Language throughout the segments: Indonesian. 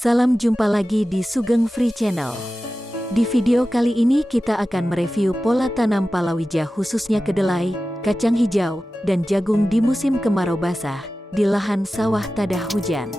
Salam jumpa lagi di Sugeng Free Channel. Di video kali ini kita akan mereview pola tanam palawija khususnya kedelai, kacang hijau, dan jagung di musim kemarau basah, di lahan sawah tadah hujan.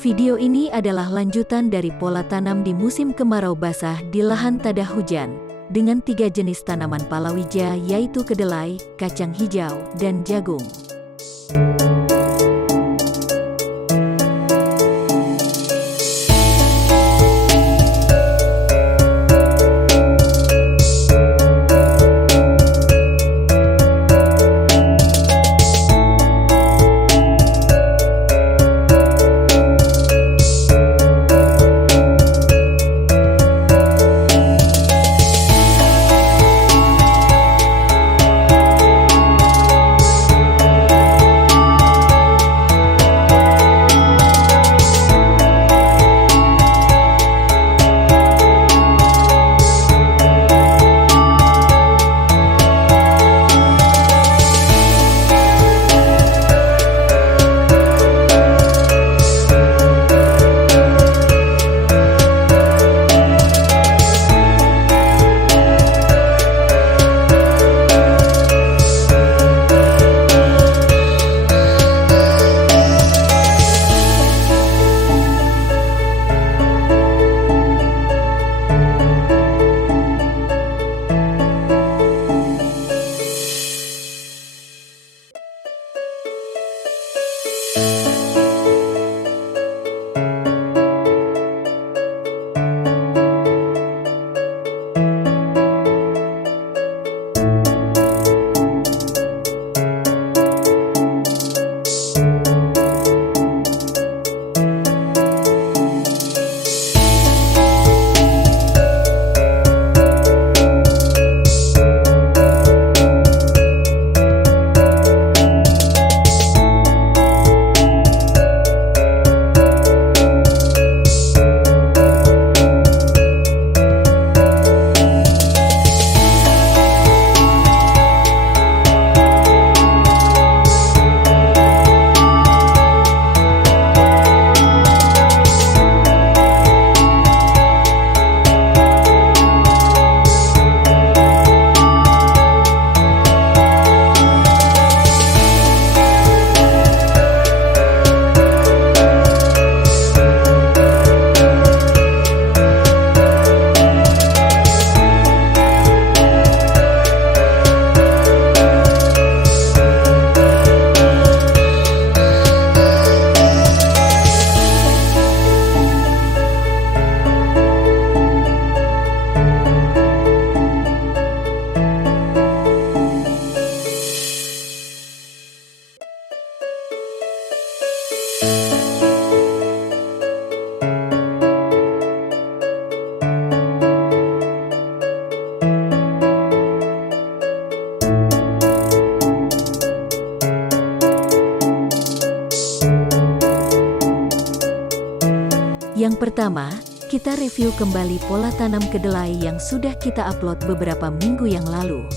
Video ini adalah lanjutan dari pola tanam di musim kemarau basah di lahan tadah hujan, dengan 3 jenis tanaman palawija yaitu kedelai, kacang hijau, dan jagung. Yang pertama, kita review kembali pola tanam kedelai yang sudah kita upload beberapa minggu yang lalu.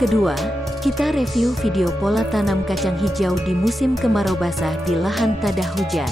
Yang kedua, kita review video pola tanam kacang hijau di musim kemarau basah di lahan tada hujan.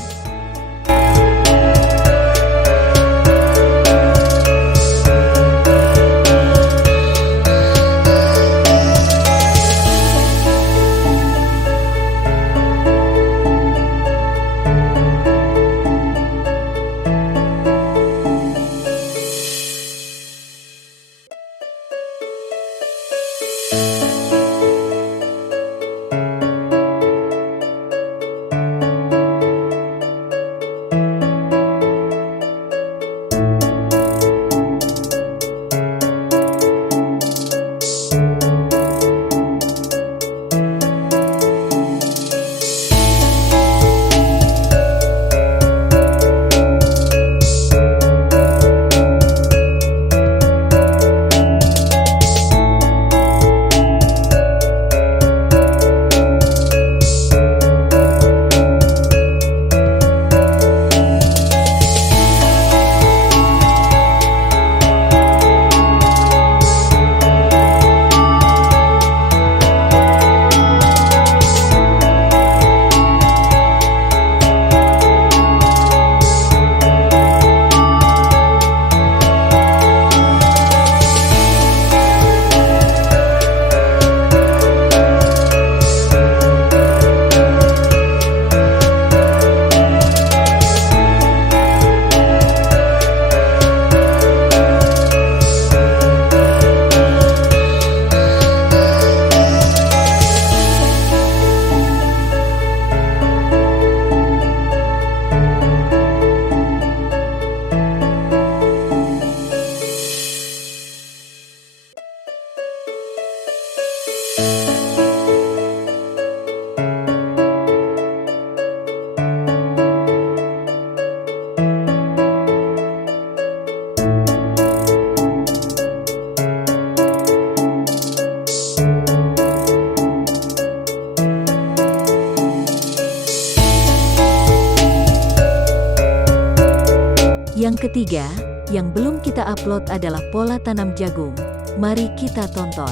Yang ketiga, yang belum kita upload adalah pola tanam jagung. Mari kita tonton.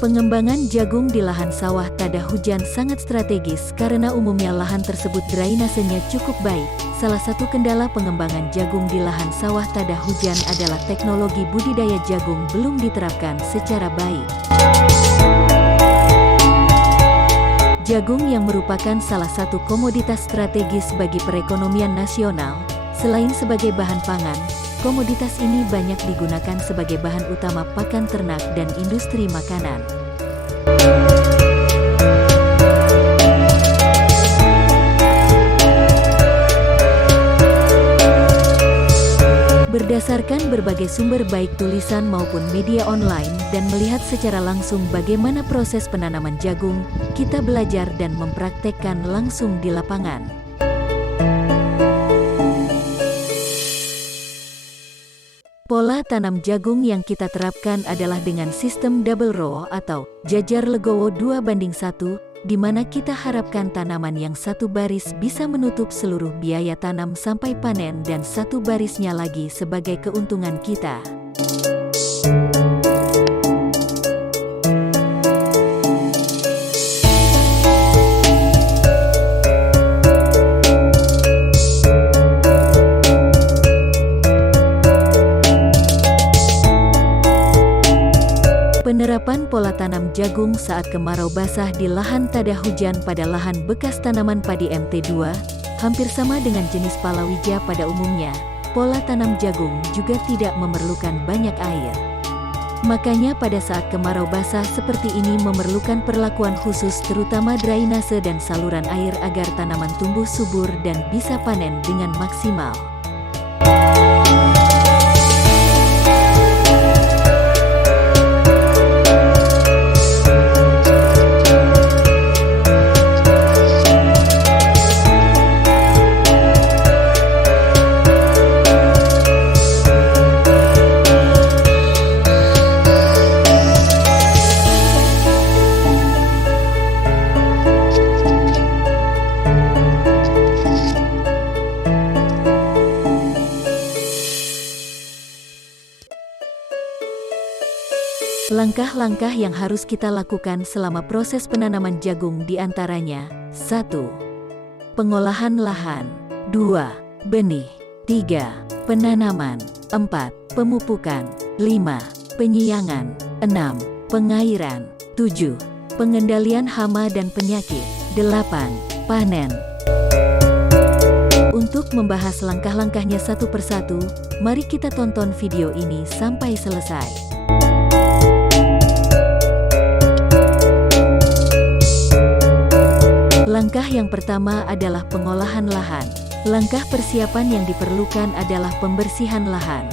Pengembangan jagung di lahan sawah tada hujan sangat strategis karena umumnya lahan tersebut drainasenya cukup baik. Salah satu kendala pengembangan jagung di lahan sawah tada hujan adalah teknologi budidaya jagung belum diterapkan secara baik. Jagung yang merupakan salah satu komoditas strategis bagi perekonomian nasional, selain sebagai bahan pangan, komoditas ini banyak digunakan sebagai bahan utama pakan ternak dan industri makanan. Berdasarkan berbagai sumber baik tulisan maupun media online dan melihat secara langsung bagaimana proses penanaman jagung, kita belajar dan mempraktekkan langsung di lapangan. Pola tanam jagung yang kita terapkan adalah dengan sistem double row atau jajar legowo 2:1, di mana kita harapkan tanaman yang satu baris bisa menutup seluruh biaya tanam sampai panen dan satu barisnya lagi sebagai keuntungan kita. Penerapan pola tanam jagung saat kemarau basah di lahan tada hujan pada lahan bekas tanaman padi MT2, hampir sama dengan jenis palawija pada umumnya. Pola tanam jagung juga tidak memerlukan banyak air. Makanya pada saat kemarau basah seperti ini memerlukan perlakuan khusus terutama drainase dan saluran air agar tanaman tumbuh subur dan bisa panen dengan maksimal. Langkah-langkah yang harus kita lakukan selama proses penanaman jagung diantaranya: 1. Pengolahan lahan. 2. Benih. 3. Penanaman. 4. Pemupukan. 5. Penyiangan. 6. Pengairan. 7. Pengendalian hama dan penyakit. 8. Panen. Untuk membahas langkah-langkahnya satu persatu, mari kita tonton video ini sampai selesai. Langkah yang pertama adalah pengolahan lahan. Langkah persiapan yang diperlukan adalah pembersihan lahan.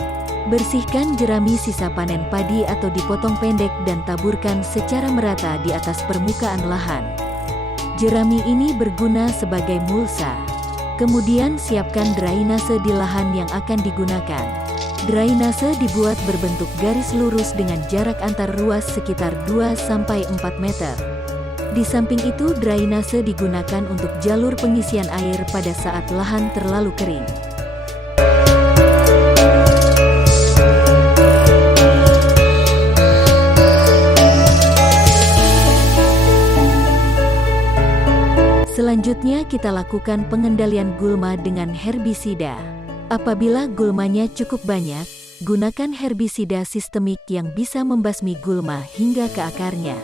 Bersihkan jerami sisa panen padi atau dipotong pendek dan taburkan secara merata di atas permukaan lahan. Jerami ini berguna sebagai mulsa. Kemudian siapkan drainase di lahan yang akan digunakan. Drainase dibuat berbentuk garis lurus dengan jarak antar ruas sekitar 2-4 meter. Di samping itu, drainase digunakan untuk jalur pengisian air pada saat lahan terlalu kering. Selanjutnya kita lakukan pengendalian gulma dengan herbisida. Apabila gulmanya cukup banyak, gunakan herbisida sistemik yang bisa membasmi gulma hingga ke akarnya.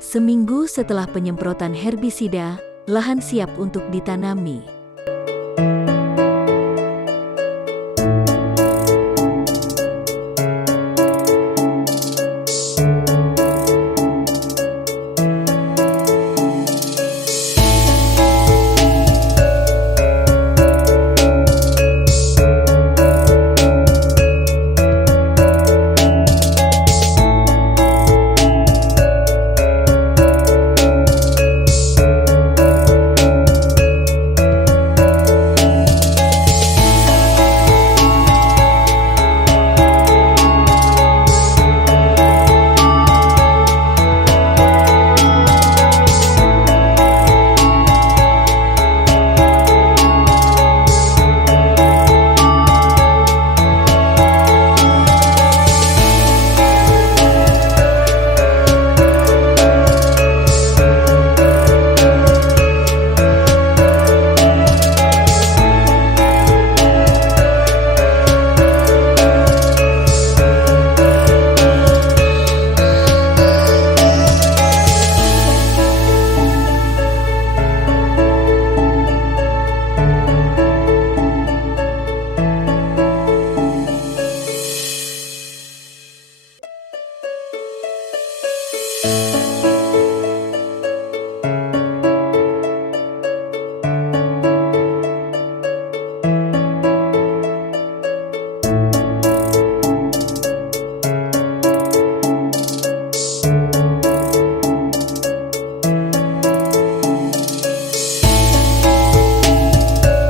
Seminggu setelah penyemprotan herbisida, lahan siap untuk ditanami.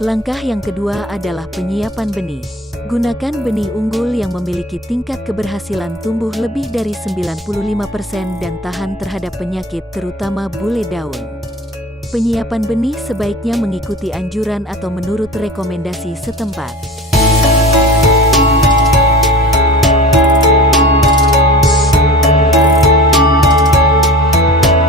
Langkah yang kedua adalah penyiapan benih. Gunakan benih unggul yang memiliki tingkat keberhasilan tumbuh lebih dari 95% dan tahan terhadap penyakit terutama bule daun. Penyiapan benih sebaiknya mengikuti anjuran atau menurut rekomendasi setempat.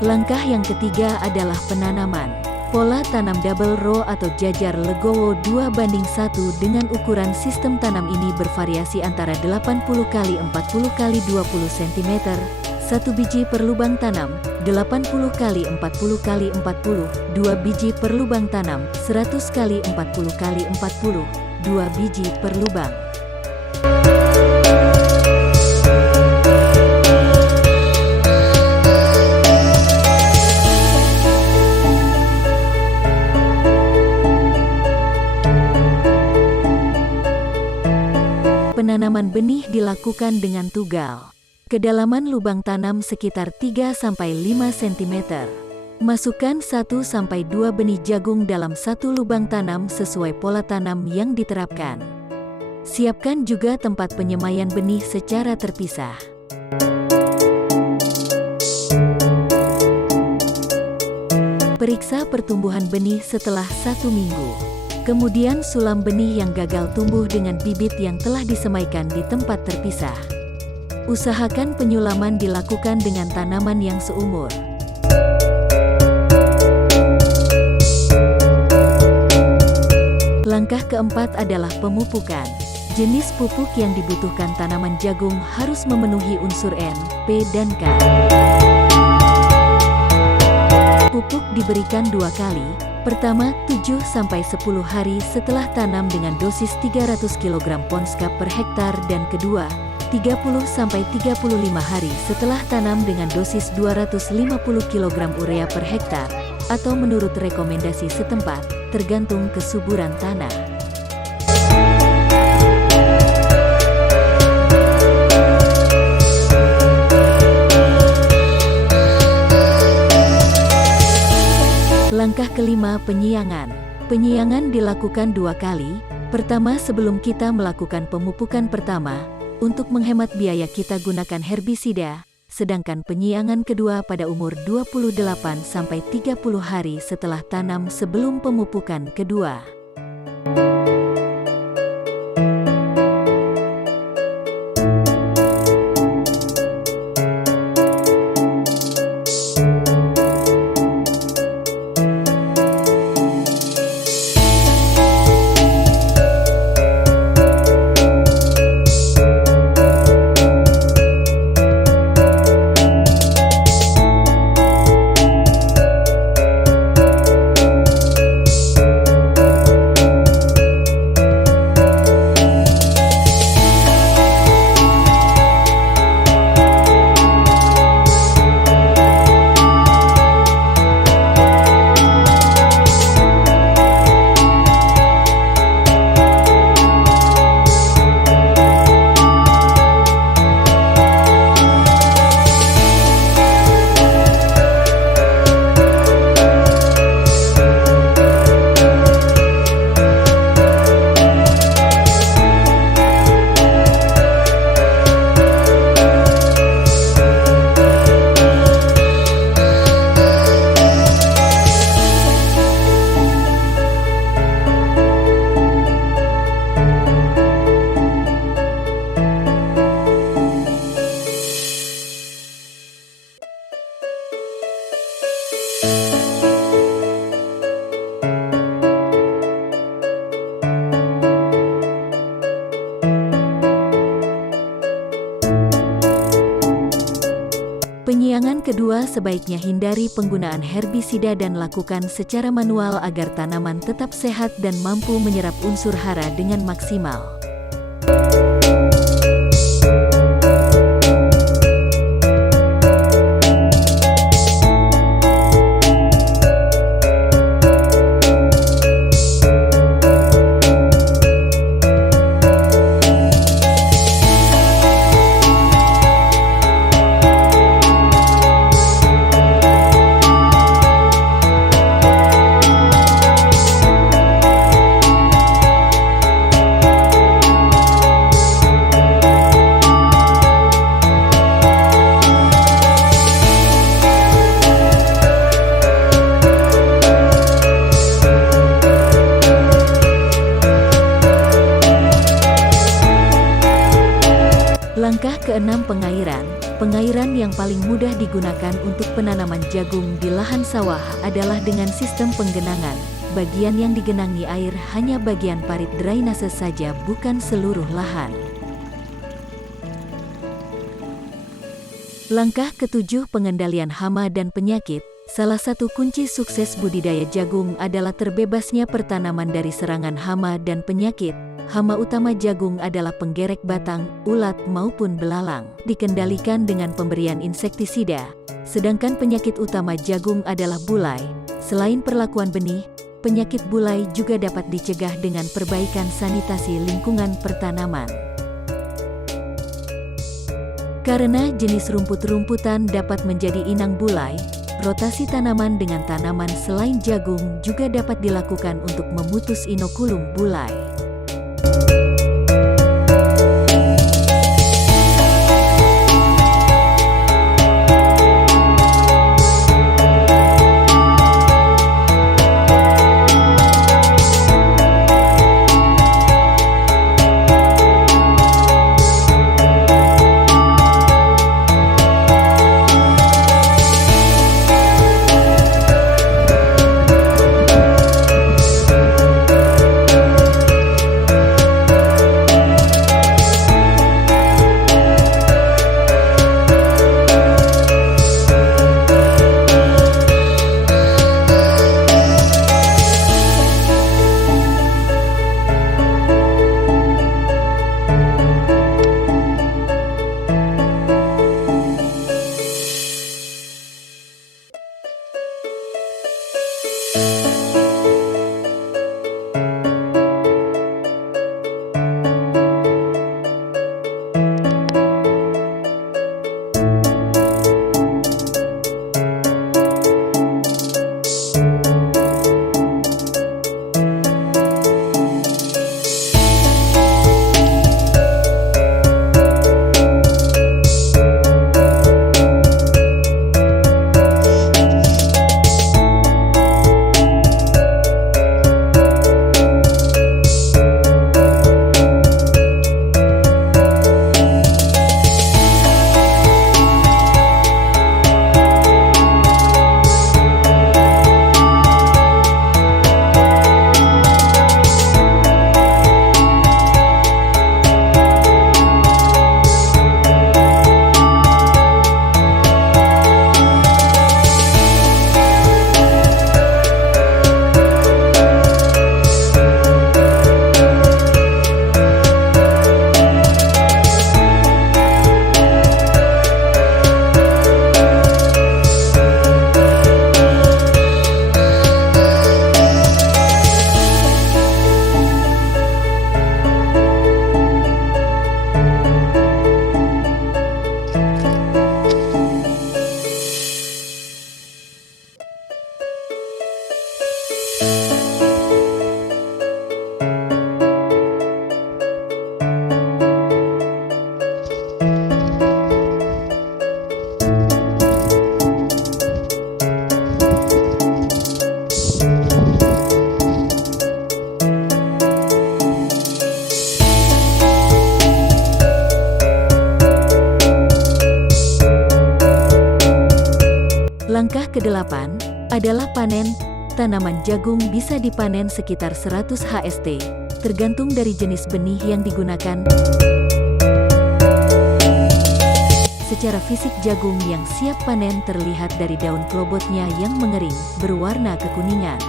Langkah yang ketiga adalah penanaman. Pola tanam double row atau jajar legowo 2:1 dengan ukuran sistem tanam ini bervariasi antara 80 x 40 x 20 cm, 1 biji per lubang tanam, 80 x 40 x 40, 2 biji per lubang tanam, 100 x 40 x 40, 2 biji per lubang. Penanaman benih dilakukan dengan tugal. Kedalaman lubang tanam sekitar 3-5 cm. Masukkan 1-2 benih jagung dalam satu lubang tanam sesuai pola tanam yang diterapkan. Siapkan juga tempat penyemaian benih secara terpisah. Periksa pertumbuhan benih setelah 1 minggu. Kemudian sulam benih yang gagal tumbuh dengan bibit yang telah disemaikan di tempat terpisah. Usahakan penyulaman dilakukan dengan tanaman yang seumur. Langkah keempat adalah pemupukan. Jenis pupuk yang dibutuhkan tanaman jagung harus memenuhi unsur N, P, dan K. Pupuk diberikan 2 kali. Pertama, 7-10 hari setelah tanam dengan dosis 300 kg Ponskap per hektar, dan kedua, 30-35 hari setelah tanam dengan dosis 250 kg urea per hektar, atau menurut rekomendasi setempat, tergantung kesuburan tanah. Langkah kelima, penyiangan. Penyiangan dilakukan 2 kali. Pertama, sebelum kita melakukan pemupukan pertama, untuk menghemat biaya kita gunakan herbisida, sedangkan penyiangan kedua pada umur 28-30 hari setelah tanam sebelum pemupukan kedua. Penyiangan kedua sebaiknya hindari penggunaan herbisida dan lakukan secara manual agar tanaman tetap sehat dan mampu menyerap unsur hara dengan maksimal. Langkah keenam, pengairan. Pengairan yang paling mudah digunakan untuk penanaman jagung di lahan sawah adalah dengan sistem penggenangan. Bagian yang digenangi air hanya bagian parit drainase saja, bukan seluruh lahan. Langkah ketujuh, pengendalian hama dan penyakit. Salah satu kunci sukses budidaya jagung adalah terbebasnya pertanaman dari serangan hama dan penyakit. Hama utama jagung adalah penggerek batang, ulat maupun belalang. Dikendalikan dengan pemberian insektisida. Sedangkan penyakit utama jagung adalah bulai. Selain perlakuan benih, penyakit bulai juga dapat dicegah dengan perbaikan sanitasi lingkungan pertanaman. Karena jenis rumput-rumputan dapat menjadi inang bulai, rotasi tanaman dengan tanaman selain jagung juga dapat dilakukan untuk memutus inokulum bulai. kedelapan adalah panen. Tanaman jagung bisa dipanen sekitar 100 HST, tergantung dari jenis benih yang digunakan. Secara fisik jagung yang siap panen terlihat dari daun klobotnya yang mengering, berwarna kekuningan.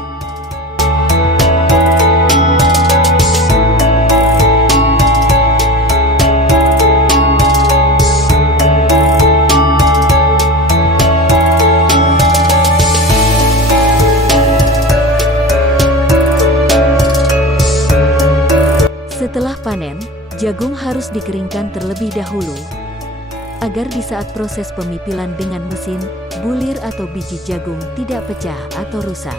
Setelah panen, jagung harus dikeringkan terlebih dahulu, agar di saat proses pemipilan dengan mesin, bulir atau biji jagung tidak pecah atau rusak.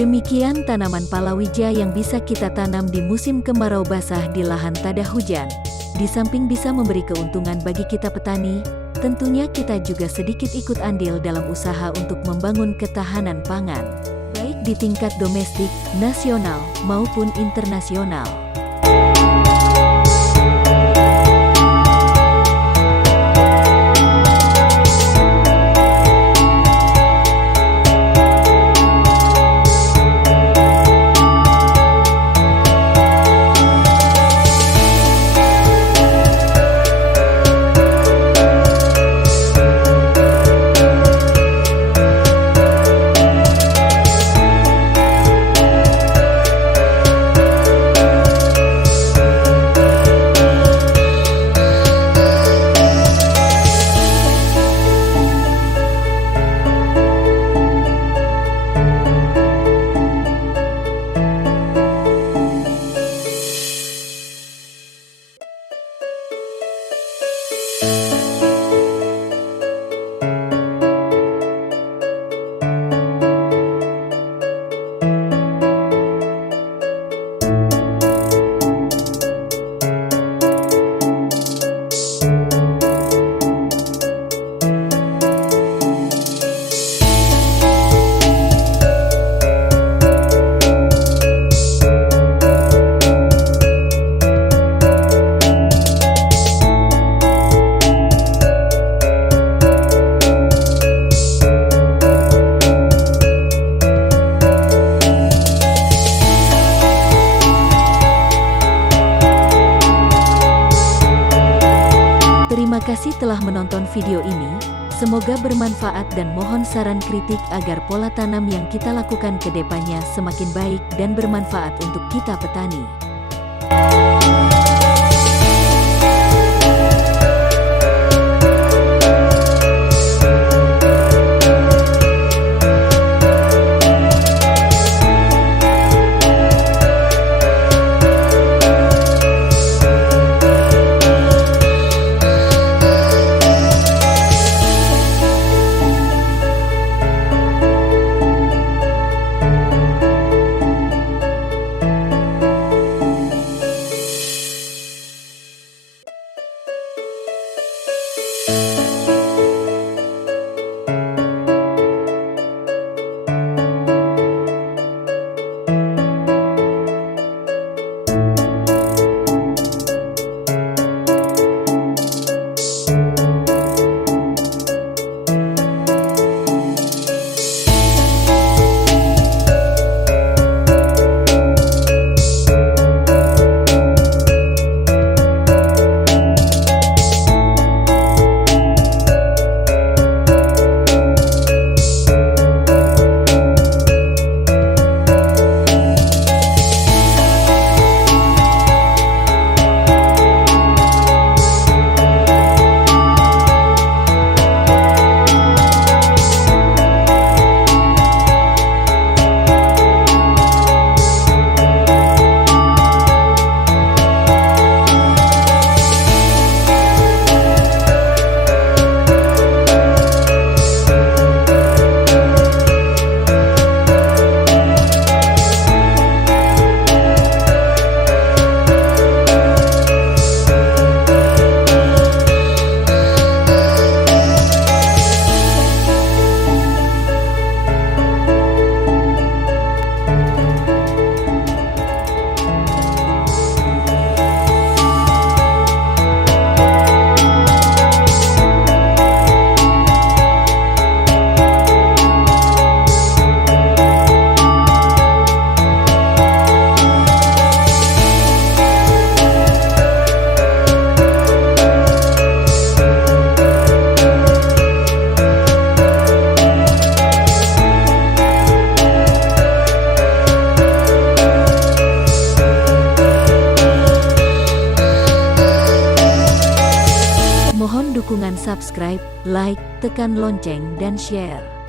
Demikian tanaman palawija yang bisa kita tanam di musim kemarau basah di lahan tada hujan. Di samping bisa memberi keuntungan bagi kita petani, tentunya kita juga sedikit ikut andil dalam usaha untuk membangun ketahanan pangan, baik di tingkat domestik, nasional, maupun internasional. Terima kasih telah menonton video ini, semoga bermanfaat dan mohon saran kritik agar pola tanam yang kita lakukan ke depannya semakin baik dan bermanfaat untuk kita petani. dukungan subscribe, like, tekan lonceng dan share.